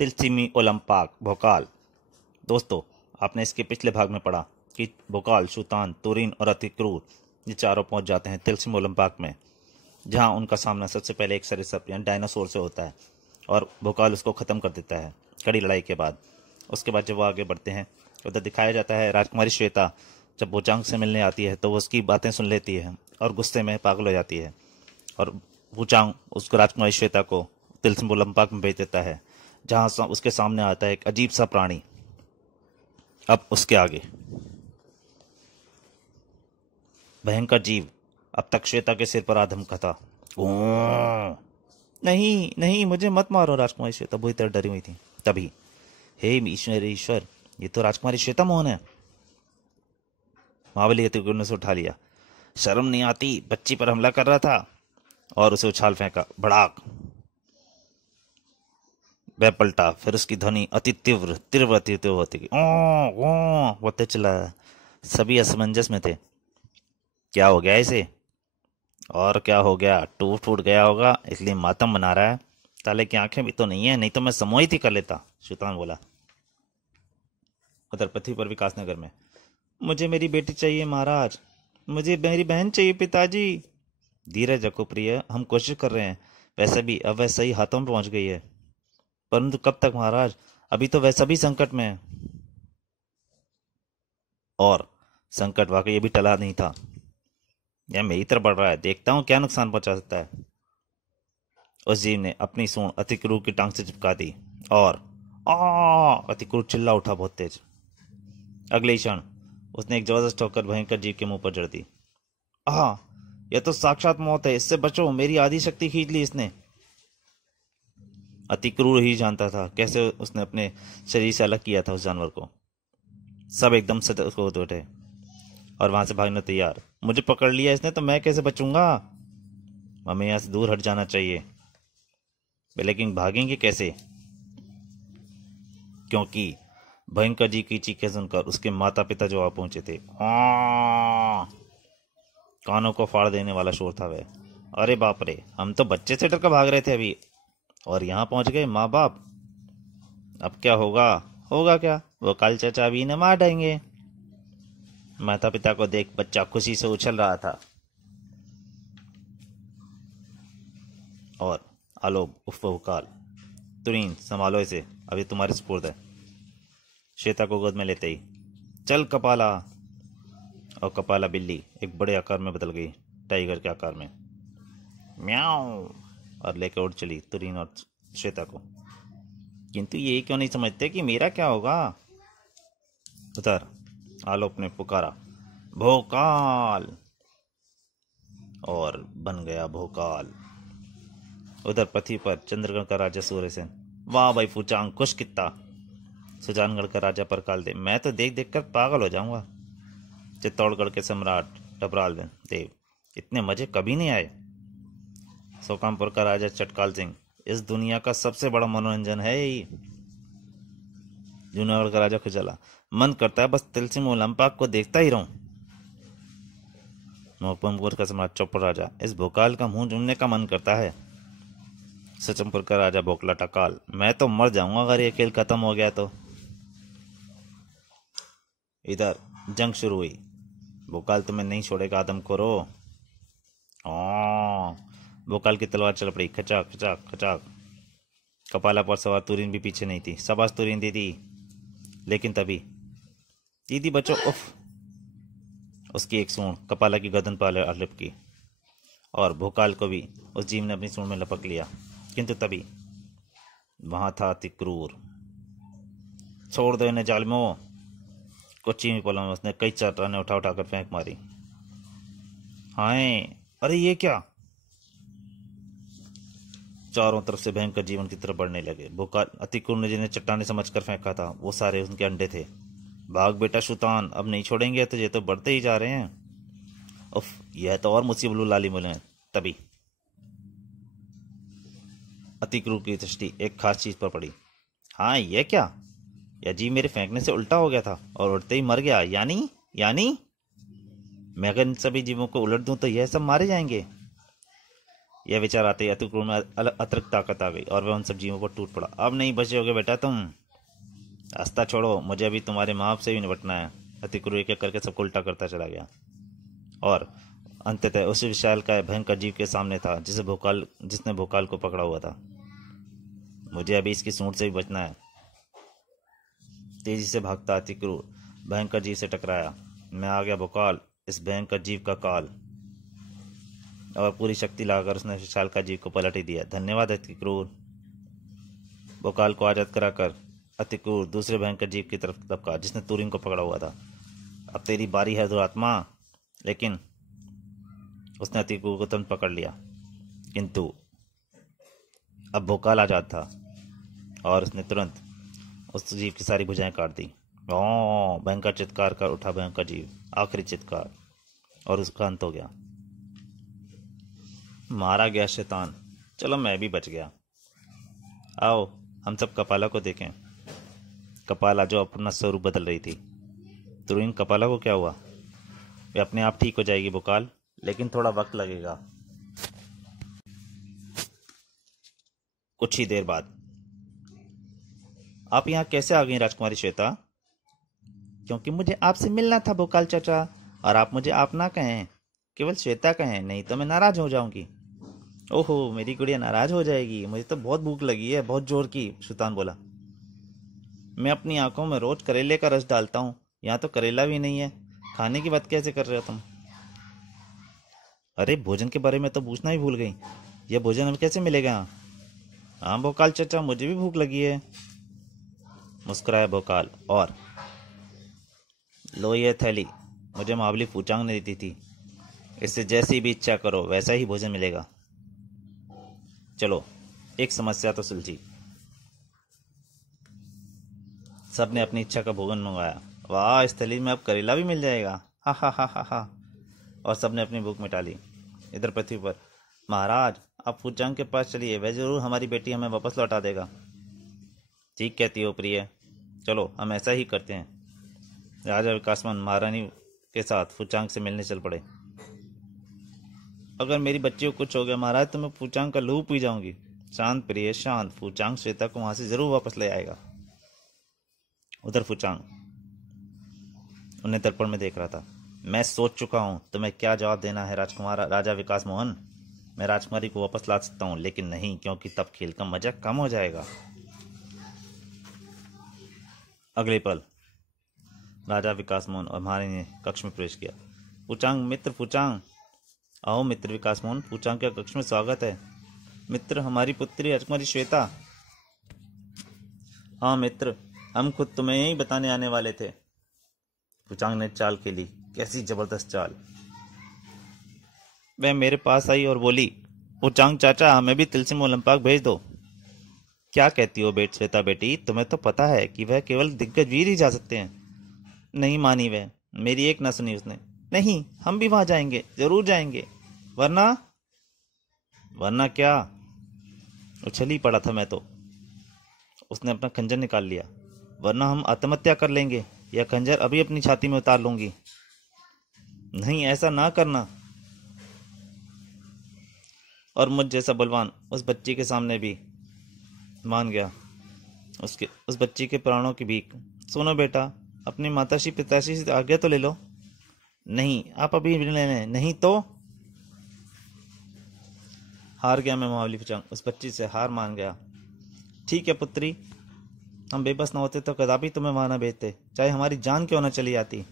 तिलसिमी ओलंपाक भोकाल। दोस्तों, आपने इसके पिछले भाग में पढ़ा कि भोकाल, शूतान, तुरीन और अतिक्रूर ये चारों पहुंच जाते हैं तिलसिम ओलंपाक में, जहां उनका सामना सबसे पहले एक सरीसृप यानी डायनासोर से होता है और भोकाल उसको ख़त्म कर देता है कड़ी लड़ाई के बाद। उसके बाद जब वो आगे बढ़ते हैं, उधर दिखाया जाता है राजकुमारी श्वेता जब वुचांग से मिलने आती है तो वो उसकी बातें सुन लेती है और गुस्से में पागल हो जाती है, और वुचांग उसको राजकुमारी श्वेता को तिलसिम ओलंपाक में भेज देता है, जहां उसके सामने आता है एक अजीब सा प्राणी। अब उसके आगे भयंकर जीव, अब तक श्वेता के सिर पर आधमका था। नहीं नहीं, मुझे मत मारो, राजकुमारी श्वेता बुरी तरह डरी हुई थी। तभी हे ईश्वर ईश्वर, ये तो राजकुमारी श्वेता मोहन है। महाबली अतिक्रूर ने उसे उठा लिया। शर्म नहीं आती, बच्ची पर हमला कर रहा था, और उसे उछाल फेंका। भड़ाक, वह पलटा, फिर उसकी ध्वनि अति तीव्र तीव्र अति तीव्र होती गई। होते चला। सभी असमंजस में थे। क्या हो गया इसे? और क्या हो गया? टूट फूट गया होगा इसलिए मातम बना रहा है। ताले की आंखें भी तो नहीं है, नहीं तो मैं समोहित ही कर लेता, शैतान बोला। उधर पृथ्वी पर विकास नगर में, मुझे मेरी बेटी चाहिए महाराज, मुझे मेरी बहन चाहिए पिताजी। धीरज रखो प्रिय, हम कोशिश कर रहे हैं। वैसे भी अब वह सही हाथों में पहुंच गई है, परंतु कब तक महाराज? अभी तो वह सभी संकट में है। और संकट वाकई ये भी टला नहीं था। यह मेरी तरफ बढ़ रहा है, देखता हूं क्या नुकसान पहुंचा सकता है। उस जीव ने अपनी सूंड अतिक्रूर की टांग से चिपका दी और अतिक्रूर चिल्ला उठा बहुत तेज। अगले ही क्षण उसने एक जबरदस्त ठोकर भयंकर जीव के मुंह पर जड़ दी। यह तो साक्षात मौत है, इससे बचो, मेरी आधी शक्ति खींच ली इसने। अतिक्रूर ही जानता था कैसे उसने अपने शरीर से अलग किया था उस जानवर को। सब एकदम से उसको उठे और वहां से भागने तैयार। मुझे पकड़ लिया इसने तो मैं कैसे बचूंगा? हमें यहां से दूर हट जाना चाहिए। लेकिन भागेंगे कैसे? क्योंकि भयंकर जी की चीखें सुनकर उसके माता पिता जो आ पहुंचे थे। कानों को फाड़ देने वाला शोर था वह। अरे बाप रे, हम तो बच्चे से डरकर भाग रहे थे अभी, और यहाँ पहुंच गए माँ बाप। अब क्या होगा? होगा क्या? वो काल चाचा भी न मार देंगे। माता पिता को देख बच्चा खुशी से उछल रहा था। और आलोक उफ भोकाल, तुरीन संभालो इसे, अभी तुम्हारे सुपुर्द है। श्वेता को गोद में लेते ही, चल कपाला। और कपाला बिल्ली एक बड़े आकार में बदल गई, टाइगर के आकार में। म्याऊ, और लेकर उड़ चली तुरीन और श्वेता को। किंतु ये क्यों नहीं समझते कि मेरा क्या होगा? उधर आलोक ने पुकारा, भोकाल, और बन गया भोकाल। उधर पृथ्वी पर चंद्रगढ़ का राजा सूर्यसेन, वाह भाई फूचांग, खुश कितना। सुजानगढ़ का राजा परकाल देव, मैं तो देख देख कर पागल हो जाऊंगा। चित्तौड़गढ़ के सम्राट डबराल देव, इतने मजे कभी नहीं आए। सोकामपुर का राजा चटकाल सिंह, इस दुनिया का सबसे बड़ा मनोरंजन है ये। जूनागढ़ का राजा खुजला, मन करता है बस तिलसिम ओलंपाक को देखता ही रहूं। नौपमपुर का सम्राट चौपड़ राजा, इस भोकाल का मुंह जूमने का मन करता है। सचमपुर का राजा भोकला टकाल, मैं तो मर जाऊंगा अगर ये खेल खत्म हो गया तो। इधर जंग शुरू हुई। भोकाल तुम्हें नहीं छोड़ेगा आदमखोरो। भोकाल की तलवार चल पड़ी, खचाक खचाक खचाक। कपाला पर सवार तुरीन भी पीछे नहीं थी। शाबाश तुरीन दीदी। लेकिन तभी, दीदी बचो, उफ। उसकी एक सूंड कपाला की गर्दन पर लिपकी और भोकाल को भी उस जीव ने अपनी सूंड में लपक लिया। किंतु तभी वहां था अतिक्रूर। छोड़ दो इन्हें जालिमों। कुछ ही पलों में उसने कई चट्टानें उठा उठाकर फेंक मारी। हाय, अरे ये क्या? चारों तरफ से भयंकर जीवन की तरफ बढ़ने लगे। भोकाल अतिक्रूर ने जिन्हें चट्टाने समझकर फेंका था वो सारे उनके अंडे थे। भाग बेटा शैतान, अब नहीं छोड़ेंगे तुझे, तो बढ़ते ही जा रहे हैं। उफ, यह तो और मुसीबत लाली मुले। तभी अतिक्रूर की दृष्टि एक खास चीज पर पड़ी। हाँ, यह क्या? यह जीव मेरे फेंकने से उल्टा हो गया था और उड़ते ही मर गया। यानी मैं अगर इन सभी जीवों को उलट दूं तो यह सब मारे जाएंगे। यह विचार आते ही अतिक्रूर में अतिरिक्त ताकत आ गई और वह उन सब जीवों पर टूट पड़ा। अब नहीं बचोगे बेटा तुम, रास्ता छोड़ो, मुझे अभी तुम्हारे माँ बाप से भी निपटना है। अतिक्रूर एक एक करके सबको उल्टा करता चला गया और अंततः उस विशालकाय भयंकर जीव के सामने था जिसने भोकाल को पकड़ा हुआ था। मुझे अभी इसकी सूंड से भी बचना है। तेजी से भागता अतिक्रूर भयंकर जीव से टकराया। मैं आ गया भोकाल, इस भयंकर जीव का काल। और पूरी शक्ति लगाकर उसने विशालकाय जीव को पलट ही दिया। धन्यवाद अतिक्रूर। भोकाल को आजाद कराकर अतिक्रूर दूसरे भयंकर जीव की तरफ दबका जिसने तुरीन को पकड़ा हुआ था। अब तेरी बारी है दुरात्मा। लेकिन उसने अतिक्रूर को तुरंत पकड़ लिया, किंतु अब भोकाल आजाद था और उसने तुरंत उस जीव की सारी भुजाएं काट दी। ओ भयंकर चित्कार कर उठा भयंकर जीव, आखिरी चित्कार, और उसका अंत हो गया। मारा गया शैतान। चलो मैं भी बच गया। आओ हम सब कपाला को देखें। कपाला जो अपना स्वरूप बदल रही थी। तुरीन, कपाला को क्या हुआ? वे अपने आप ठीक हो जाएगी भोकाल, लेकिन थोड़ा वक्त लगेगा। कुछ ही देर बाद। आप यहाँ कैसे आ गई राजकुमारी श्वेता? क्योंकि मुझे आपसे मिलना था भोकाल चाचा, और आप मुझे आप ना कहें, केवल श्वेता कहें, नहीं तो मैं नाराज हो जाऊंगी। ओहो, मेरी गुड़िया नाराज हो जाएगी। मुझे तो बहुत भूख लगी है, बहुत जोर की। शैतान बोला। मैं अपनी आंखों में रोज करेले का रस डालता हूँ, यहाँ तो करेला भी नहीं है। खाने की बात कैसे कर रहे हो तुम? अरे भोजन के बारे में तो पूछना ही भूल गई। यह भोजन हमें कैसे मिलेगा यहाँ? हाँ भोकाल चाचा, मुझे भी भूख लगी है, मुस्कुराया भोकाल। और लो ये थैली, मुझे महाबली फूचांग ने दी थी। इससे जैसी भी इच्छा करो वैसा ही भोजन मिलेगा। चलो, एक समस्या तो सुलझी। सबने अपनी इच्छा का भोजन मंगवाया। वाह, इस थैली में अब करेला भी मिल जाएगा। हा हा हा हा हा। और सबने अपनी भूख मिटा ली। इधर पृथ्वी पर, महाराज आप फूचांग के पास चलिए, वह जरूर हमारी बेटी हमें वापस लौटा देगा। ठीक कहती हो प्रिय, चलो हम ऐसा ही करते हैं। राजा विकासमान महारानी के साथ फूचांग से मिलने चल पड़े। अगर मेरी बच्ची को कुछ हो गया महाराज तो मैं फूचांग का लहू पी जाऊंगी। शांत प्रिय शांत, फूचांग श्वेता को वहां से जरूर वापस ले आएगा। उधर फूचांग उन्हें दर्पण में देख रहा था। मैं सोच चुका हूं तुम्हें क्या जवाब देना है राजकुमार राजा विकास मोहन। मैं राजकुमारी को वापस ला सकता हूं, लेकिन नहीं, क्योंकि तब खेल का मजा कम हो जाएगा। अगले पल राजा विकास मोहन और महारानी ने कक्ष में प्रवेश किया। फूचांग मित्र, फूचांग आओ मित्र विकास मोहन, फूचांग के कक्ष में स्वागत है। मित्र, हमारी पुत्री राजकुमारी श्वेता। हाँ मित्र, हम खुद तुम्हें यही बताने आने वाले थे। फूचांग ने चाल खेली, कैसी जबरदस्त चाल। वह मेरे पास आई और बोली, फूचांग चाचा हमें भी तिलसिम ओलंपाक भेज दो। क्या कहती हो श्वेता बेटी, तुम्हें तो पता है कि वह केवल दिग्गज वीर ही जा सकते हैं। नहीं मानी वह, मेरी एक न सुनी उसने। नहीं, हम भी वहां जाएंगे, जरूर जाएंगे। वरना क्या? उछल ही पड़ा था मैं तो। उसने अपना खंजर निकाल लिया। वरना हम आत्महत्या कर लेंगे। यह खंजर अभी अपनी छाती में उतार लूंगी। नहीं, ऐसा ना करना। और मुझ जैसा बलवान उस बच्ची के सामने भी मान गया उस बच्ची के प्राणों की भीख। सुनो बेटा, अपनी माताश्री पिताश्री से आज्ञा तो ले लो। नहीं, आप अभी ले लें, नहीं तो। हार गया मैं महाबली फूचांग, उस बच्ची से हार मान गया। ठीक है पुत्री, हम बेबस ना होते तो कदापि तुम्हें वहां ना भेजते, चाहे हमारी जान क्यों ना चली जाती।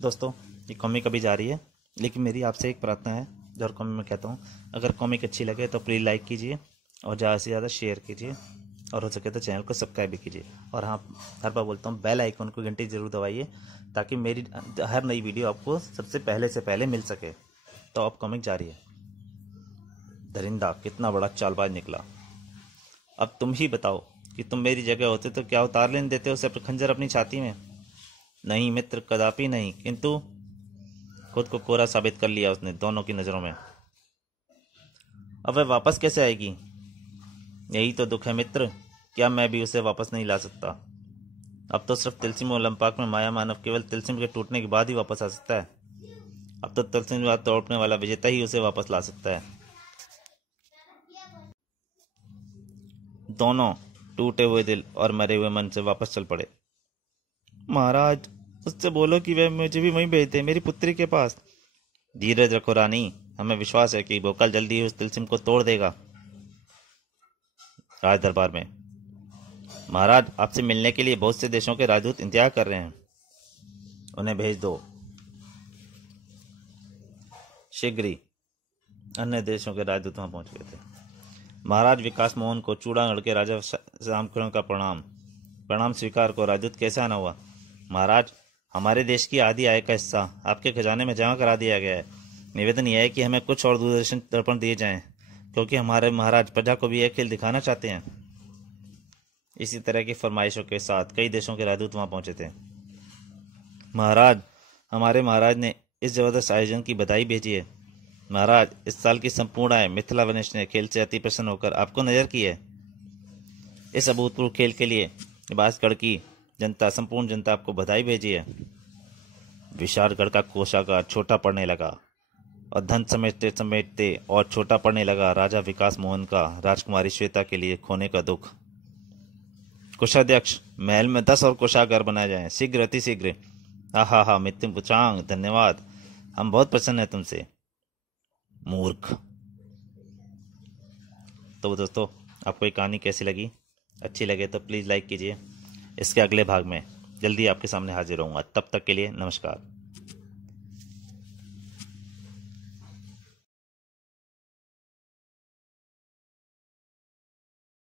दोस्तों, ये कॉमिक अभी जा रही है, लेकिन मेरी आपसे एक प्रार्थना है जो हर कॉमिक में कहता हूँ। अगर कॉमिक अच्छी लगे तो प्लीज़ लाइक कीजिए और ज़्यादा से ज़्यादा शेयर कीजिए, और हो सके तो चैनल को सब्सक्राइब भी कीजिए। और हाँ, हर बार बोलता हूँ, बेल आइकन को घंटी जरूर दबाइए ताकि मेरी हर नई वीडियो आपको सबसे पहले मिल सके। तो अब कॉमिक जारी है। दरिंदा कितना बड़ा चालबाज निकला। अब तुम ही बताओ कि तुम मेरी जगह होते तो क्या उतार लेने देते उसे खंजर अपनी छाती में? नहीं मित्र, कदापि नहीं, किंतु खुद को कोरा साबित कर लिया उसने दोनों की नजरों में। अब वह वापस कैसे आएगी? यही तो दुख है मित्र, क्या मैं भी उसे वापस नहीं ला सकता? अब तो सिर्फ तिलसिम ओलंपाक में माया मानव केवल तिलसिम के टूटने के बाद ही वापस आ सकता है। अब तो तिलसिम तोड़ने वाला विजेता ही उसे वापस ला सकता है। दोनों टूटे हुए दिल और मरे हुए मन से वापस चल पड़े। महाराज, उससे बोलो कि वह मुझे भी वहीं भेज दे, मेरी पुत्री के पास। धीरज रखो रानी, हमें विश्वास है कि भोकाल जल्दी ही उस तिलस्म को तोड़ देगा। राज दरबार में, महाराज, आपसे मिलने के लिए बहुत से देशों के राजदूत इंतजार कर रहे हैं, उन्हें भेज दो शीघ्र ही। अन्य देशों के राजदूत वहां पहुंच गए थे। महाराज विकास मोहन को चूड़ागढ़ के राजा श्यामकिरण का प्रणाम स्वीकार को राजदूत कैसे आना हुआ। महाराज, हमारे देश की आधी आय का हिस्सा आपके खजाने में जमा करा दिया गया है। निवेदन यह है कि हमें कुछ और दूरदर्शन दर्पण दिए जाएं, क्योंकि हमारे महाराज प्रजा को भी एक खेल दिखाना चाहते हैं। इसी तरह की फरमाइशों के साथ कई देशों के राजदूत वहां पहुंचे थे। महाराज, हमारे महाराज ने इस जबरदस्त आयोजन की बधाई भेजी है। महाराज, इस साल की संपूर्ण आय मिथिला वनिश ने खेल से अति प्रसन्न होकर आपको नजर की है। इस अभूतपूर्व खेल के लिए बांसगढ़ की जनता, संपूर्ण जनता आपको बधाई भेजी है। विशालगढ़ का कोषागार छोटा पड़ने लगा और धन समेटते समेटते और छोटा पड़ने लगा राजा विकास मोहन का राजकुमारी श्वेता के लिए खोने का दुख। कोषाध्यक्ष, महल में 10 और कोषागार बनाए जाएं, शीघ्र, अति शीघ्र। हा हा, मित्र पुचांग, धन्यवाद, हम बहुत प्रसन्न हैं तुमसे। मूर्ख। तो दोस्तों, आपको ये कहानी कैसी लगी? अच्छी लगे तो प्लीज़ लाइक कीजिए। इसके अगले भाग में जल्दी आपके सामने हाजिर होऊंगा। तब तक के लिए नमस्कार।